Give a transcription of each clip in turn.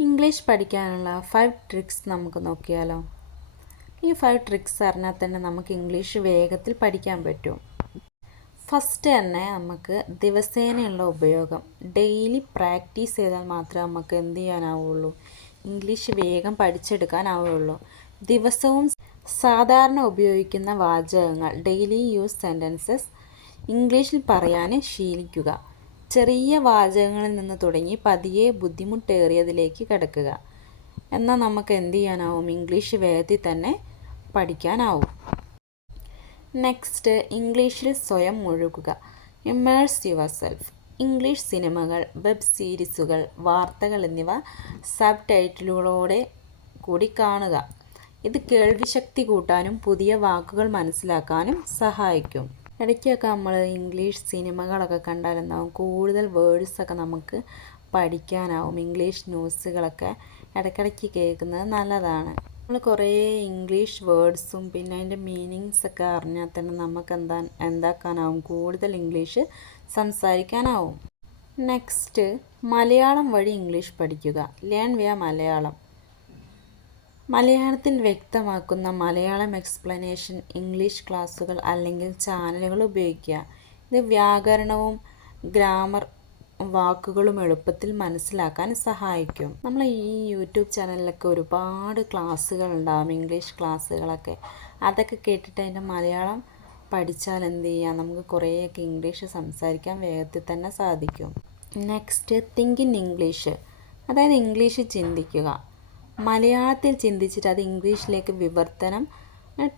English പഠിക്കാനുള്ള five tricks നമുക്ക് നോക്കിയാലോ? ഈ ഫൈവ് ട്രിക്സ് അറിഞ്ഞാൽ തന്നെ നമുക്ക് ഇംഗ്ലീഷ് വേഗത്തിൽ പഠിക്കാൻ പറ്റും. ഫസ്റ്റ് തന്നെ നമുക്ക് ദിവസേനയുള്ള ഉപയോഗം. ഡെയിലി പ്രാക്ടീസ് ചെയ്താൽ മാത്രമേ നമുക്ക് എന്ത് ചെയ്യാനാവുള്ളൂ? ഇംഗ്ലീഷ് വേഗം പഠിച്ചെടുക്കാനാവുള്ളൂ. ദിവസവും സാധാരണ ഉപയോഗിക്കുന്ന വാചകങ്ങൾ. ഡെയിലി യൂസ് സെന്റൻസസ് ഇംഗ്ലീഷിൽ പറയാൻ ശീലിക്കുക. ചെറിയ വാചകങ്ങളിൽ നിന്ന് തുടങ്ങി പതിയെ ബുദ്ധിമുട്ടേറിയതിലേക്ക് കിടക്കുക. എന്നാൽ നമുക്ക് എന്ത് ചെയ്യാനാവും? ഇംഗ്ലീഷ് വേഗത്തിൽ തന്നെ പഠിക്കാനാവും. നെക്സ്റ്റ് ഇംഗ്ലീഷിൽ സ്വയം മുഴുകുക ഇമേഴ്സ് യുവർ സെൽഫ് ഇംഗ്ലീഷ് സിനിമകൾ വെബ് സീരീസുകൾ വാർത്തകൾ എന്നിവ സബ് ടൈറ്റിലുകളോടെ കൂടി കാണുക. ഇത് കേൾവിശക്തി കൂട്ടാനും പുതിയ വാക്കുകൾ മനസ്സിലാക്കാനും സഹായിക്കും. ഇടയ്ക്കൊക്കെ നമ്മൾ ഇംഗ്ലീഷ് സിനിമകളൊക്കെ കണ്ടാലുണ്ടാവും. കൂടുതൽ വേർഡ്സൊക്കെ നമുക്ക് പഠിക്കാനാവും. ഇംഗ്ലീഷ് ന്യൂസുകളൊക്കെ ഇടയ്ക്കിടയ്ക്ക് കേൾക്കുന്നത് നല്ലതാണ്. നമ്മൾ കുറേ ഇംഗ്ലീഷ് വേർഡ്സും പിന്നെ അതിന്റെ മീനിങ്സ് ഒക്കെ അറിഞ്ഞാൽ തന്നെ നമുക്ക് എന്താ എന്താക്കാനാവും? കൂടുതൽ ഇംഗ്ലീഷ് സംസാരിക്കാനാവും. നെക്സ്റ്റ് മലയാളം വഴി ഇംഗ്ലീഷ് പഠിക്കുക. Learn via Malayalam. മലയാളത്തിൽ വ്യക്തമാക്കുന്ന മലയാളം എക്സ്പ്ലനേഷൻ ഇംഗ്ലീഷ് ക്ലാസ്സുകൾ അല്ലെങ്കിൽ ചാനലുകൾ ഉപയോഗിക്കുക. ഇത് വ്യാകരണവും ഗ്രാമർ വാക്കുകളും എളുപ്പത്തിൽ മനസ്സിലാക്കാൻ സഹായിക്കും. നമ്മൾ ഈ യൂട്യൂബ് ചാനലിലൊക്കെ ഒരുപാട് ക്ലാസ്സുകൾ ഉണ്ടാകും ഇംഗ്ലീഷ് ക്ലാസ്സുകളൊക്കെ അതൊക്കെ കേട്ടിട്ട് അതിന്റെ മലയാളം പഠിച്ചാൽ എന്ത് ചെയ്യാം? നമുക്ക് കുറേയൊക്കെ ഇംഗ്ലീഷ് സംസാരിക്കാൻ വേഗത്തിൽ തന്നെ സാധിക്കും. നെക്സ്റ്റ് തിങ്ക് ഇൻ ഇംഗ്ലീഷ് അതായത് ഇംഗ്ലീഷ് ചിന്തിക്കുക. മലയാളത്തിൽ ചിന്തിച്ചിട്ട് അത് ഇംഗ്ലീഷിലേക്ക് വിവർത്തനം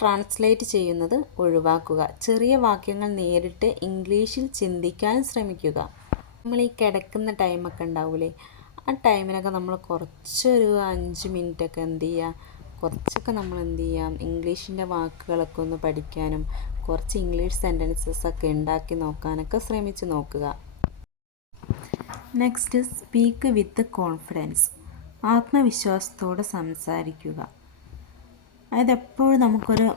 ട്രാൻസ്ലേറ്റ് ചെയ്യുന്നത് ഒഴിവാക്കുക. ചെറിയ വാക്യങ്ങൾ നേരിട്ട് ഇംഗ്ലീഷിൽ ചിന്തിക്കാൻ ശ്രമിക്കുക. നമ്മൾ ഈ കിടക്കുന്ന ടൈമൊക്കെ ഉണ്ടാവില്ലേ ആ ടൈമിനൊക്കെ നമ്മൾ കുറച്ചൊരു അഞ്ച് മിനിറ്റൊക്കെ എന്ത് ചെയ്യുക കുറച്ചൊക്കെ നമ്മൾ എന്ത് ചെയ്യാം? ഇംഗ്ലീഷിന്റെ വാക്കുകളൊക്കെ ഒന്ന് പഠിക്കാനും കുറച്ച് ഇംഗ്ലീഷ് സെന്റൻസസ് ഒക്കെ ഉണ്ടാക്കി നോക്കാനൊക്കെ ശ്രമിച്ച് നോക്കുക. നെക്സ്റ്റ് സ്പീക്ക് വിത്ത് കോൺഫിഡൻസ് ആത്മവിശ്വാസത്തോടെ സംസാരിക്കുക. അതായത് എപ്പോഴും നമുക്കൊരു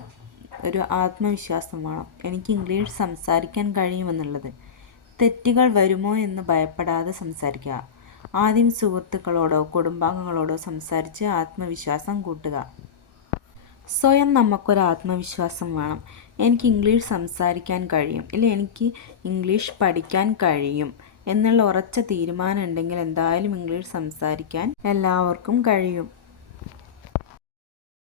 ഒരു ആത്മവിശ്വാസം വേണം. എനിക്ക് ഇംഗ്ലീഷ് സംസാരിക്കാൻ കഴിയുമെന്നുള്ളത്. തെറ്റുകൾ വരുമോ എന്ന് ഭയപ്പെടാതെ സംസാരിക്കുക. ആദ്യം സുഹൃത്തുക്കളോടോ കുടുംബാംഗങ്ങളോടോ സംസാരിച്ച് ആത്മവിശ്വാസം കൂട്ടുക. സ്വയം നമുക്കൊരു ആത്മവിശ്വാസം വേണം. എനിക്ക് ഇംഗ്ലീഷ് സംസാരിക്കാൻ കഴിയും. ഇല്ല എനിക്ക് ഇംഗ്ലീഷ് പഠിക്കാൻ കഴിയും. എന്നുള്ള ഉറച്ച തീരുമാനം ഉണ്ടെങ്കിൽ എന്തായാലും ഇംഗ്ലീഷ് സംസാരിക്കാൻ എല്ലാവർക്കും കഴിയും.